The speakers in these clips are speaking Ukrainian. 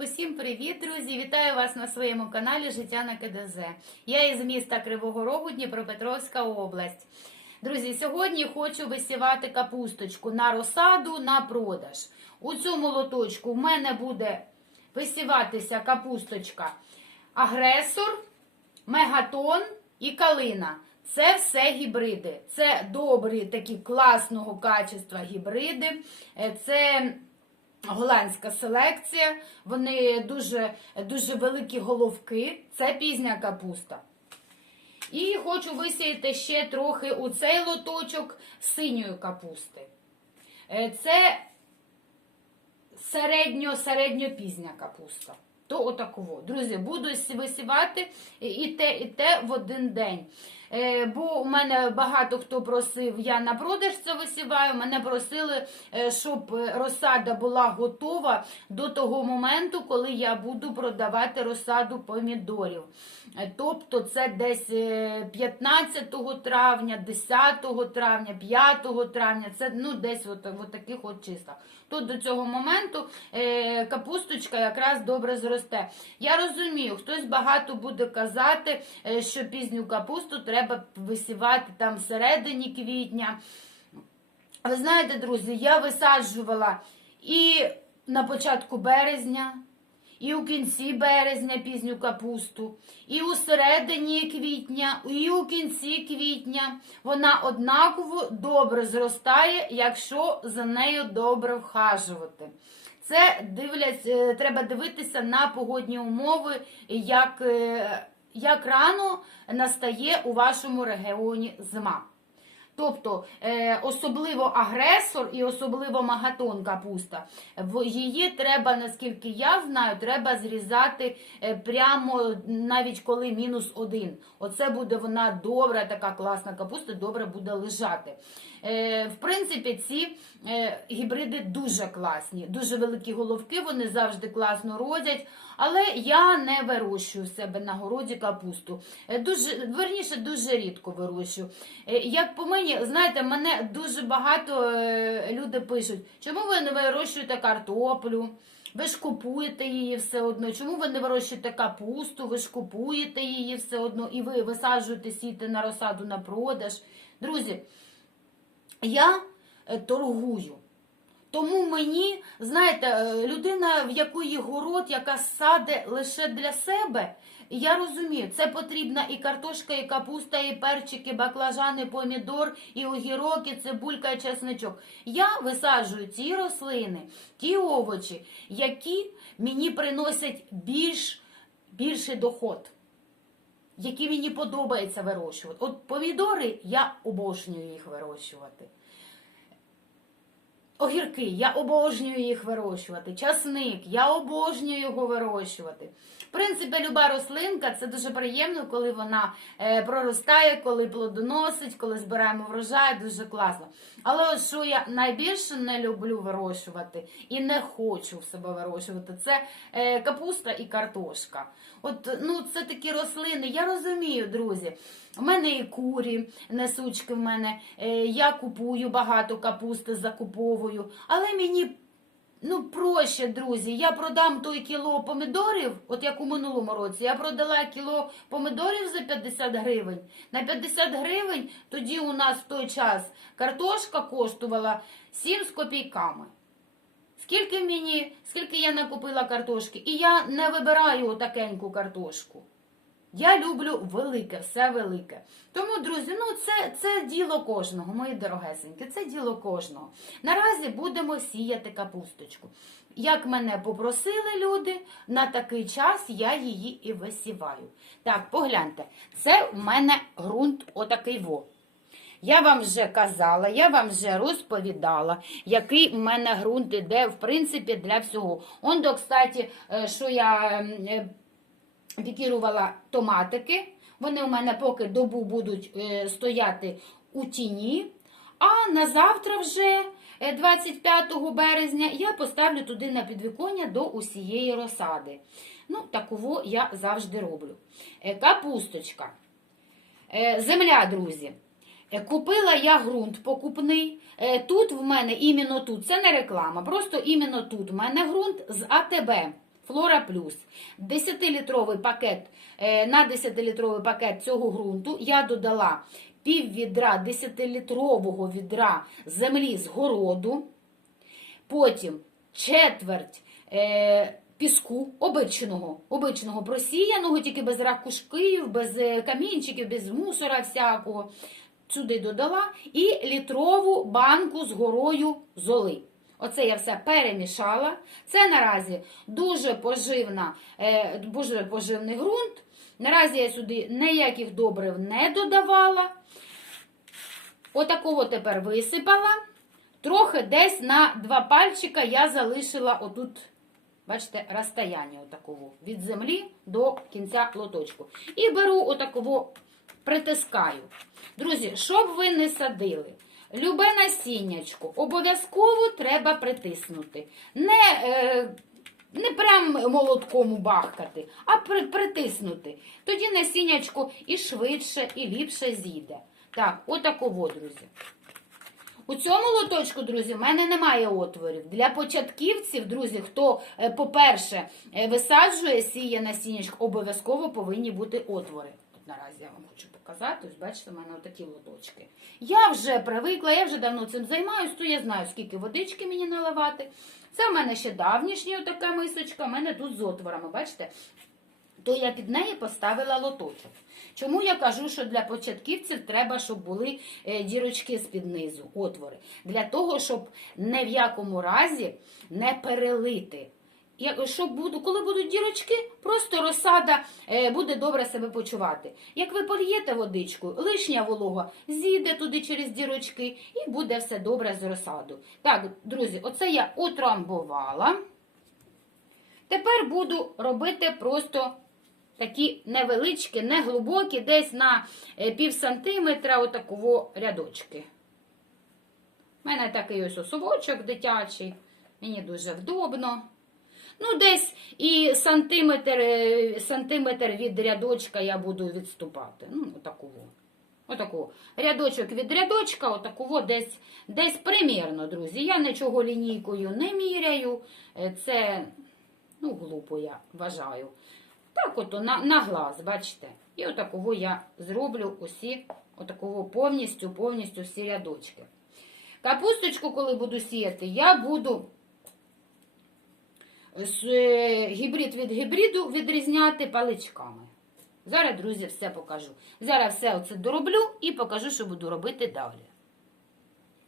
Усім привіт, друзі! Вітаю вас на своєму каналі Життя на КДЗ. Я із міста Кривого Рогу, Дніпропетровська область. Друзі, сьогодні хочу висівати капусточку на розсаду на продаж. У цьому лоточку в мене буде висіватися капусточка агресор, мегатон і калина. Це все гібриди. Це добрі такі класного качества гібриди. Е, Це голландська селекція. Вони дуже, дуже великі головки. Це пізня капуста. І хочу висіяти ще трохи у цей лоточок синьої капусти. Е, Це середньо-середньо-пізня капуста. То отаково. Друзі, буду висівати і те, і те в один день. Е, бо у мене багато хто просив, я на продаж це висіваю. Мене просили, е, щоб розсада була готова до того моменту, коли я буду продавати розсаду помідорів. Е, Тобто це десь е, 15 травня, 10 травня, 5 травня, це ну, десь от, от таких от числах. То до цього моменту е, капусточка якраз добре зросте. Я розумію, хтось багато буде казати, е, що пізню капусту треба висівати там всередині квітня. Ви знаєте, друзі, я висаджувала і на початку березня, і у кінці березня пізню капусту, і у середині квітня, і у кінці квітня. Вона однаково добре зростає, якщо за нею добре вхажувати. Це дивлять, е, треба дивитися на погодні умови, як, е, як рано настає у вашому регіоні зима. Тобто е, особливо агресор і особливо магатон капуста. Її треба, наскільки я знаю, треба зрізати е, прямо навіть коли мінус один. Оце буде вона добра, така класна капуста, добре буде лежати. Е, в принципі, ці е, гібриди дуже класні, дуже великі головки, вони завжди класно родять. Але я не вирощую в себе на городі капусту. Е, Дуже, верніше, дуже рідко вирощую. Як по мені, знаєте, мене дуже багато люди пишуть, чому ви не вирощуєте картоплю? Ви ж купуєте її все одно. Чому ви не вирощуєте капусту? Ви ж купуєте її все одно, і ви висаджуєте сіти на розсаду на продаж. Друзі, я е, торгую. Тому мені, знаєте, е, людина, в якої город, яка саде лише для себе, я розумію, це потрібна і картошка, і капуста, і перчик, і баклажани, і помідор, і огірок, і цибулька, і чесничок. Я висаджую ті рослини, ті овочі, які мені приносять більш, більший доход які мені подобається вирощувати. От помідори я обожнюю їх вирощувати. Огірки, я обожнюю їх вирощувати. Часник, я обожнюю його вирощувати. В принципі, люба рослинка це дуже приємно, коли вона е, проростає, коли плодоносить, коли збираємо врожай, дуже класно. Але що я найбільше не люблю вирощувати і не хочу в себе вирощувати, це е, капуста і картошка. От ну це такі рослини. Я розумію, друзі. У мене і курі несучки в мене. Е, я купую багато капусти, закуповую, але мені. Ну, проще, друзі, я продам той кіло помідорів, от як у минулому році, я продала кіло помідорів за 50 гривень. На 50 гривень тоді у нас в той час картошка коштувала 7 з копійками. Скільки мені, скільки я накупила картошки, і я не вибираю такеньку картошку. Я люблю велике, все велике. Тому, друзі, ну це, це діло кожного, мої дорогесенькі, це діло кожного. Наразі будемо сіяти капусточку. Як мене попросили люди, на такий час я її і висіваю. Так, погляньте, це в мене ґрунт отакий во. Я вам вже казала, я вам вже розповідала, який в мене ґрунт іде, в принципі, для всього. Он, до, кстати, е, що я е, пікірувала томатики. Вони у мене поки добу будуть е, стояти у тіні. А на завтра вже, е, 25 березня, я поставлю туди на підвіконня до усієї розсади. Ну, таково я завжди роблю. Е, Капусточка. Е, Земля, друзі. Е, Купила я ґрунт покупний. Е, Тут в мене іменно тут, це не реклама, просто іменно тут в мене ґрунт з АТБ. Флора Плюс. 10-літровий пакет, е, на 10-літровий пакет цього ґрунту я додала пів відра 10-літрового відра землі з городу, потім четверть е, піску обичного, обичного просіяного, тільки без ракушків, без е, камінчиків, без мусора всякого. Сюди додала і літрову банку з горою золи. Оце я все перемішала. Це наразі дуже поживна, е, дуже поживний ґрунт. Наразі я сюди ніяких добрив не додавала. Отакого тепер висипала. Трохи десь на два пальчика я залишила отут, бачите, розстояння отакого, від землі до кінця лоточку. І беру отакого, притискаю. Друзі, щоб ви не садили, любе насіннячко обов'язково треба притиснути. Не, е, не прям молотком бахкати, а при, притиснути. Тоді насіннячко і швидше, і ліпше зійде. Так, отакого, друзі. У цьому лоточку, друзі, в мене немає отворів. Для початківців, друзі, хто, е, по-перше, е, висаджує, сіє насіннячко, обов'язково повинні бути отвори. Наразі я вам хочу показати. Ось бачите, в мене отакі лоточки. Я вже привикла, я вже давно цим займаюся, то я знаю, скільки водички мені наливати. Це в мене ще давнішня така мисочка, в мене тут з отворами, бачите? то я під неї поставила лоточок. Чому я кажу, що для початківців треба, щоб були е, дірочки з-під низу, отвори. Для того, щоб не в якому разі не перелити. Як, буду, коли будуть дірочки, просто розсада е, буде добре себе почувати. Як ви полієте водичкою, лишня волога зійде туди через дірочки і буде все добре з розсаду. Так, друзі, оце я утрамбувала. Тепер буду робити просто такі невеличкі, неглибокі, десь на е, пів сантиметра отакого рядочки. У мене такий ось осовочок дитячий, мені дуже вдобно. Ну, десь і сантиметр, е, сантиметр від рядочка я буду відступати. Ну, отакого. Отакого. Рядочок від рядочка, отакого десь, десь примірно, друзі. Я нічого лінійкою не міряю. Е, Це, ну, глупо я вважаю. Так от на, на глаз, бачите? І отакого я зроблю усі, отакого повністю, повністю всі рядочки. Капусточку, коли буду сіяти, я буду гібрид від гібриду відрізняти паличками. Зараз, друзі, все покажу. Зараз все оце дороблю і покажу, що буду робити далі.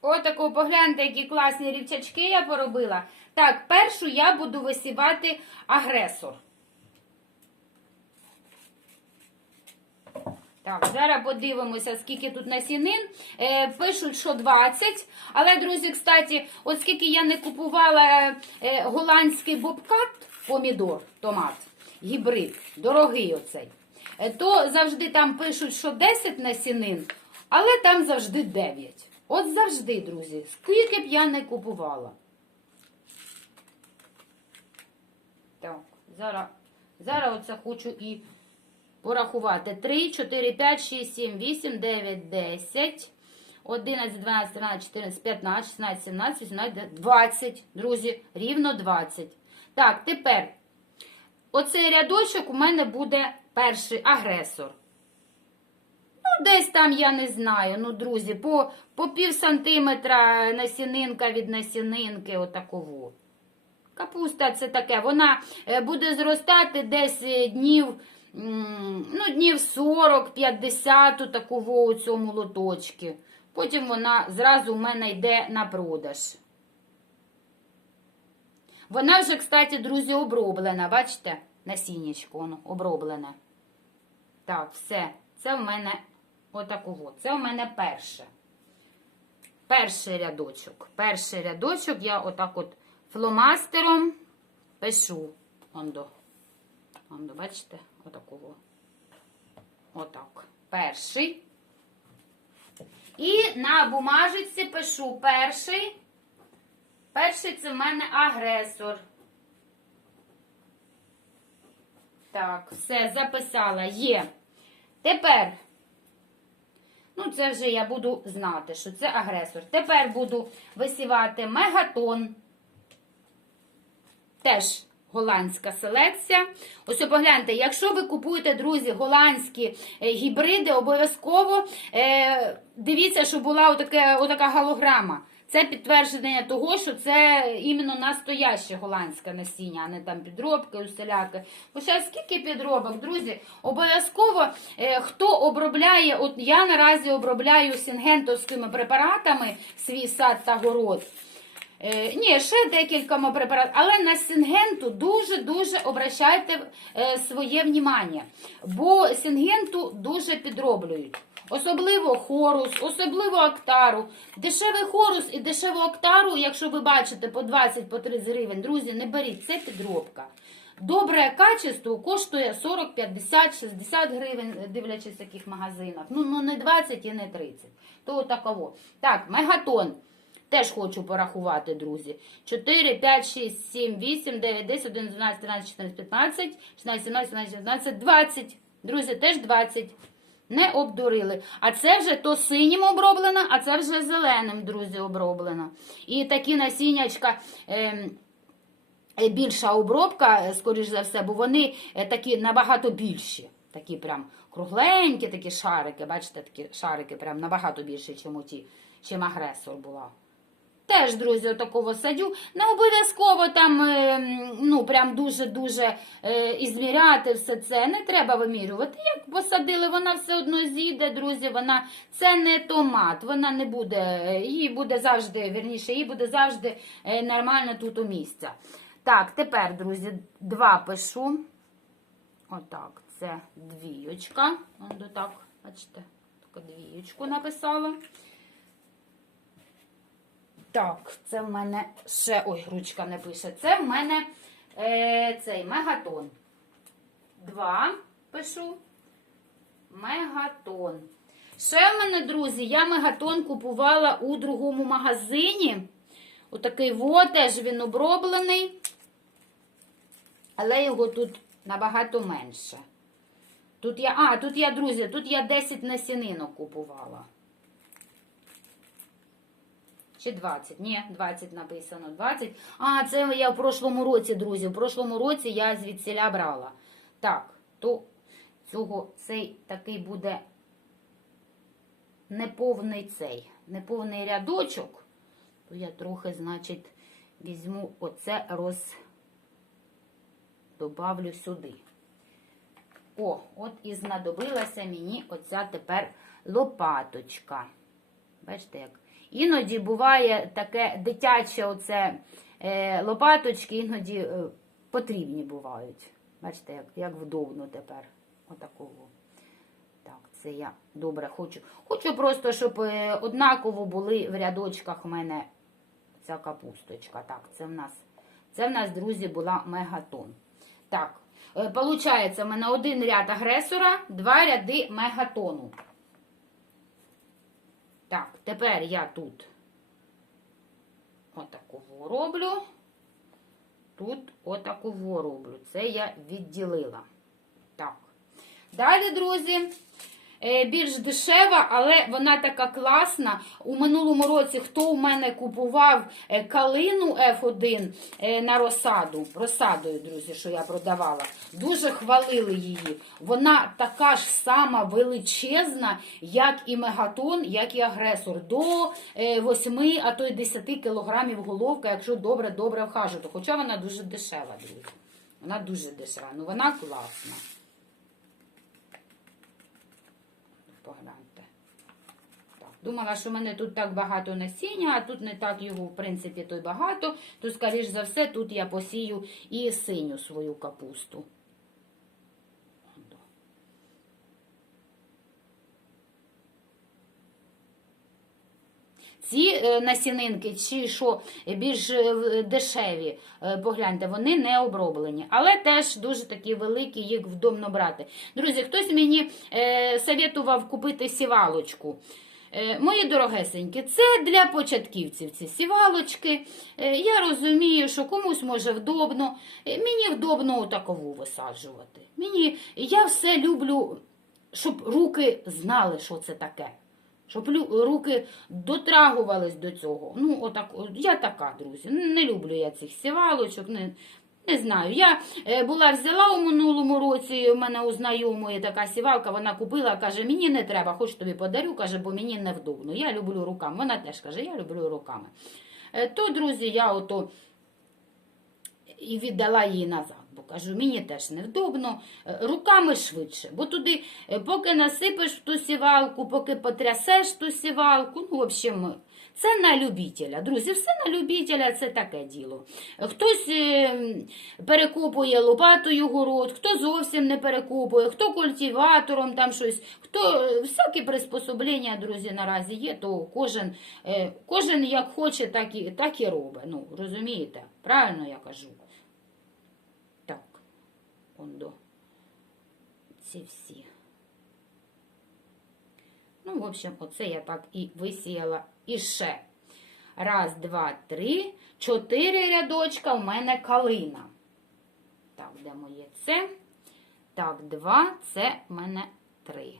Отако, погляньте, які класні рівчачки я поробила. Так, першу я буду висівати агресор. Так, зараз подивимося, скільки тут насінин. Е, пишуть, що 20. Але, друзі, кстати, от скільки я не купувала е, голландський бобкат, помідор, томат, гібрид, дорогий оцей, е, то завжди там пишуть, що 10 насінин, але там завжди 9. От завжди, друзі, скільки б я не купувала. Так, зараз, зараз оце хочу і порахувати. 3, 4, 5, 6, 7, 8, 9, 10, 11, 12, 13, 14, 15, 16, 17, 18, 20. Друзі, рівно 20. Так, тепер оцей рядочок у мене буде перший агресор. Ну, десь там, я не знаю, ну, друзі, по, по пів сантиметра насінинка від насінинки, отаково. Капуста це таке, вона е, буде зростати десь е, днів, ну, днів 40-50 такого у цьому лоточці. Потім вона зразу в мене йде на продаж. Вона вже, кстати, друзі, оброблена. Бачите? Насіннячко воно оброблене. Так, все. Це в мене отакого. Це в мене перше. Перший рядочок. Перший рядочок я отак от фломастером пишу. Ондо. Ондо, бачите? Отакого. Отак. Перший. І на бумажиці пишу перший. Перший це в мене агресор. Так, все, записала. Є. Тепер, ну, це вже я буду знати, що це агресор. Тепер буду висівати мегатон. Теж голландська селекція. Ось погляньте, якщо ви купуєте, друзі, голландські е, гібриди, обов'язково е, дивіться, щоб була отаке, отака голограма. Це підтвердження того, що це іменно настояще голландське насіння, а не там підробки, усіляки. Зараз скільки підробок, друзі, обов'язково е, хто обробляє, от я наразі обробляю сінгентовськими препаратами свій сад та город. Е, ні, ще декількома препаратами, але на сингенту дуже-дуже обращайте е, своє внімання, бо сингенту дуже підроблюють. Особливо хорус, особливо актару. Дешевий хорус і дешеву актару, якщо ви бачите по 20 по 30 гривень, друзі, не беріть, це підробка. Добре качество коштує 40, 50, 60 гривень, дивлячись в яких магазинах. Ну, ну не 20 і не 30. То таково. Так, мегатон. Теж хочу порахувати, друзі. 4, 5, 6, 7, 8, 9, 10, 11, 12, 13, 14, 15, 16, 17, 18, 19, 20. Друзі, теж 20. Не обдурили. А це вже то синім оброблено, а це вже зеленим, друзі, оброблено. І такі насіннячка. ем, е, більша обробка, е, скоріш за все, бо вони е, такі набагато більші. Такі прям кругленькі такі шарики. Бачите, такі шарики прям набагато більші, чим ті, чим агресор була. Теж, друзі, отакого садю. Не обов'язково там, е, ну, прям дуже-дуже е, ізміряти все це. Не треба вимірювати. Як посадили, вона все одно зійде, друзі. Вона це не томат, вона не буде, е, їй буде завжди, вірніше, їй буде завжди нормально тут у місця. Так, тепер, друзі, два пишу. Отак, це двіючка. Ось так, бачите, таку двіючку написала. Так, це в мене ще. Ой, ручка не пише. Це в мене е, цей мегатон. Два пишу. Мегатон. Ще в мене, друзі, я мегатон купувала у другому магазині. Отакий во, теж він оброблений. Але його тут набагато менше. Тут я, а, тут я, друзі, тут я 10 насінинок купувала. Чи 20? Ні, 20 написано. 20. А, це я в прошлому році, друзі. В прошлому році я звідсіля брала. Так, то цього цей такий буде неповний цей, неповний рядочок. То я трохи, значить, візьму оце роз добавлю сюди. О, от і знадобилася мені оця тепер лопаточка. Бачите, як? Іноді буває таке дитяче оце е, лопаточки, іноді е, потрібні бувають. Бачите, як, як вдобно тепер. Отакого. Так, це я добре хочу. Хочу просто, щоб е, однаково були в рядочках в мене ця капусточка. Так, це в нас, це в нас, друзі, була мегатон. Так, получається, в мене один ряд агресора, два ряди мегатону. Так, тепер я тут отаку роблю. Тут отаку роблю. Це я відділила. Так. Далі, друзі, більш дешева, але вона така класна. У минулому році, хто у мене купував е, калину F1 е, на розсаду, розсадою, друзі, що я продавала, дуже хвалили її. Вона така ж сама величезна, як і мегатон, як і агресор. До 8, а то й 10 кілограмів головка, якщо добре-добре вхажувати. Хоча вона дуже дешева, друзі. Вона дуже дешева, ну вона класна. Погляньте. Так, думала, що в мене тут так багато насіння, а тут не так його, в принципі, то й багато. То, скоріш за все, тут я посію і синю свою капусту. Ці е, насінинки, чи що більш е, дешеві, е, погляньте, вони не оброблені, але теж дуже такі великі, їх вдобно брати. Друзі, хтось мені е, советував купити сівалочку. Е, Мої дорогесенькі, це для початківців ці сівалочки. Е, Я розумію, що комусь може вдобно. Е, Мені вдобно отакову висаджувати. Мені, Я все люблю, щоб руки знали, що це таке. Щоб руки дотрагувались до цього. Ну, отак, я така, друзі. Не люблю я цих сівалочок. Не... Не знаю. Я е, була взяла у минулому році, у мене у знайомої така сівалка, вона купила, каже, мені не треба, хоч тобі подарю, каже, бо мені невдобно. Я люблю руками. Вона теж каже, я люблю руками. Е, То, друзі, я ото і віддала її назад. Бо кажу, мені теж невдобно, Е, руками швидше. Бо туди, поки насипеш ту сівалку, поки потрясеш ту сівалку, ну, в общем, це на любителя. Друзі, все на любителя це таке діло. Хтось е, перекопує лопатою город, хто зовсім не перекопує, хто культиватором там щось, хто е, всякі приспособлення, друзі, наразі є, то кожен, е, кожен як хоче, так і, так і робить. Ну, розумієте? Правильно я кажу. Так, он до ці всі. Ну, в общем, оце я так і висіяла. І ще. Раз, два, три, чотири рядочка у мене калина. Так, де моє це? Так, два, це в мене три.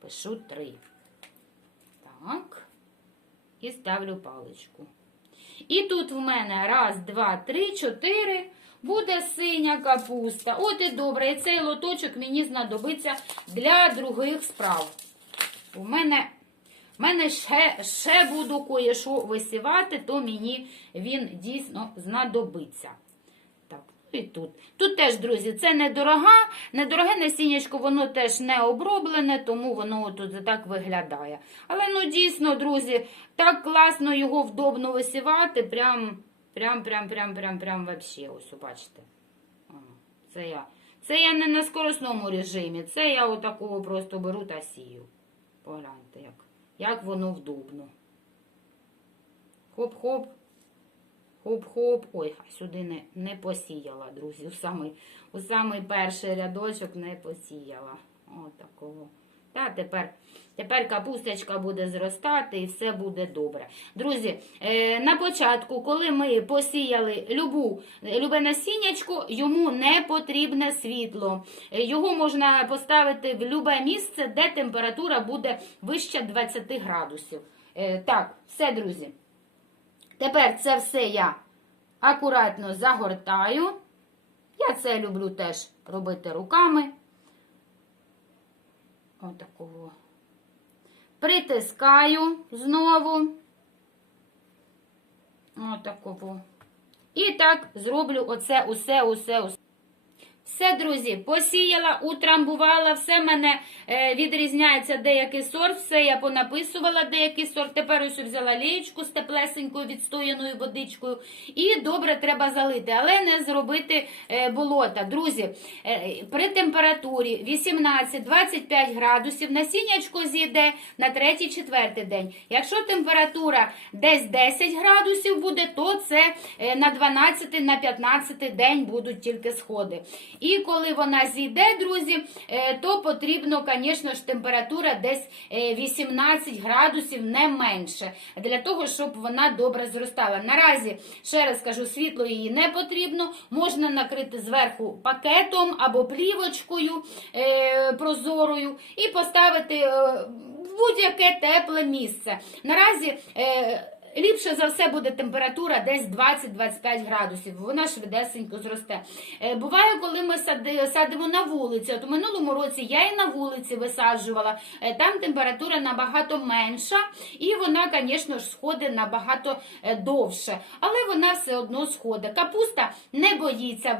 Пишу три. Так. І ставлю паличку. І тут в мене раз, два, три, чотири. Буде синя капуста. От і добре. І цей лоточок мені знадобиться для других справ. У мене, в мене ще, ще буду кое-що висівати, то мені він дійсно знадобиться. Так, і тут. Тут теж, друзі, це недорога, недороге насіннячко, воно теж не оброблене, тому воно тут так виглядає. Але ну дійсно, друзі, так класно його вдобно висівати, прям, прям, прям, прям, прям, прям вообще, ось, бачите. Це я. Це я не на скоросному режимі, це я отакого просто беру та сію. Погляньте, як, як воно вдобно. Хоп-хоп. Хоп-хоп. Ой, а сюди не, не посіяла, друзі. У самий, у самий перший рядочок не посіяла. От такого. Та тепер, тепер капусточка буде зростати і все буде добре. Друзі, е, на початку, коли ми посіяли любу, любе насіннячко, йому не потрібне світло. Е, Його можна поставити в любе місце, де температура буде вище 20 градусів. Е, так, все, друзі. Тепер це все я акуратно загортаю. Я це люблю теж робити руками. Отакого. Притискаю знову. Отакого. І так зроблю оце усе, усе, усе. Все, друзі, посіяла, утрамбувала, все в мене е, відрізняється деякий сорт, все я понаписувала деякий сорт. Тепер ось взяла лієчку з теплесенькою відстояною водичкою. І добре треба залити, але не зробити е, болота. Друзі, е, при температурі 18-25 градусів насіннячко зійде на 3-4 день. Якщо температура десь 10 градусів буде, то це е, на 12 на 15 день будуть тільки сходи. І коли вона зійде, друзі, е, то потрібно, звісно ж, температура десь е, 18 градусів, не менше, для того, щоб вона добре зростала. Наразі, ще раз кажу, світло її не потрібно. Можна накрити зверху пакетом або плівочкою е, прозорою і поставити е, будь-яке тепле місце. Наразі. Е, Ліпше за все буде температура десь 20-25 градусів. Вона швидесенько зросте. Е, Буває, коли ми садимо на вулиці. От у минулому році я і на вулиці висаджувала. Е, Там температура набагато менша, і вона, звісно ж, сходить набагато е, довше. Але вона все одно сходить. Капуста не боїться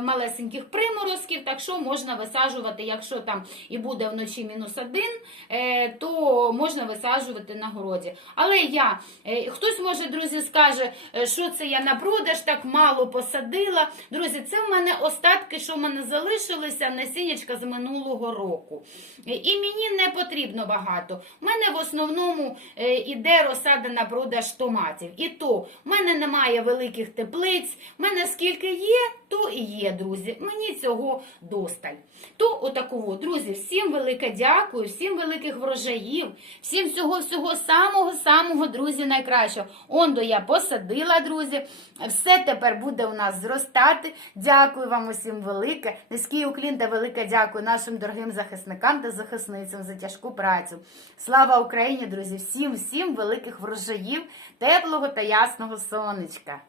малесеньких приморозків, так що можна висаджувати, якщо там і буде вночі мінус один, то можна висаджувати на городі. Але я, хтось може, друзі, скаже, е, що це я на продаж так мало посадила. Друзі, це в мене остатки, що в мене залишилися насіннячка з минулого року. Е, І мені не потрібно багато. У мене в основному е, іде розсада на продаж томатів. І то в мене немає великих теплиць, в мене скільки є, то і є, друзі. Мені цього досталь. То отакого, друзі, всім велике дякую, всім великих врожаїв, всім всього всього самого самого, друзі, найкращого. Ондо я посадила, друзі. Все тепер буде у нас зростати. Дякую вам усім велике. Низький уклін та велике дякую нашим дорогим захисникам та захисницям за тяжку працю. Слава Україні, друзі! Всім, всім великих врожаїв, теплого та ясного сонечка.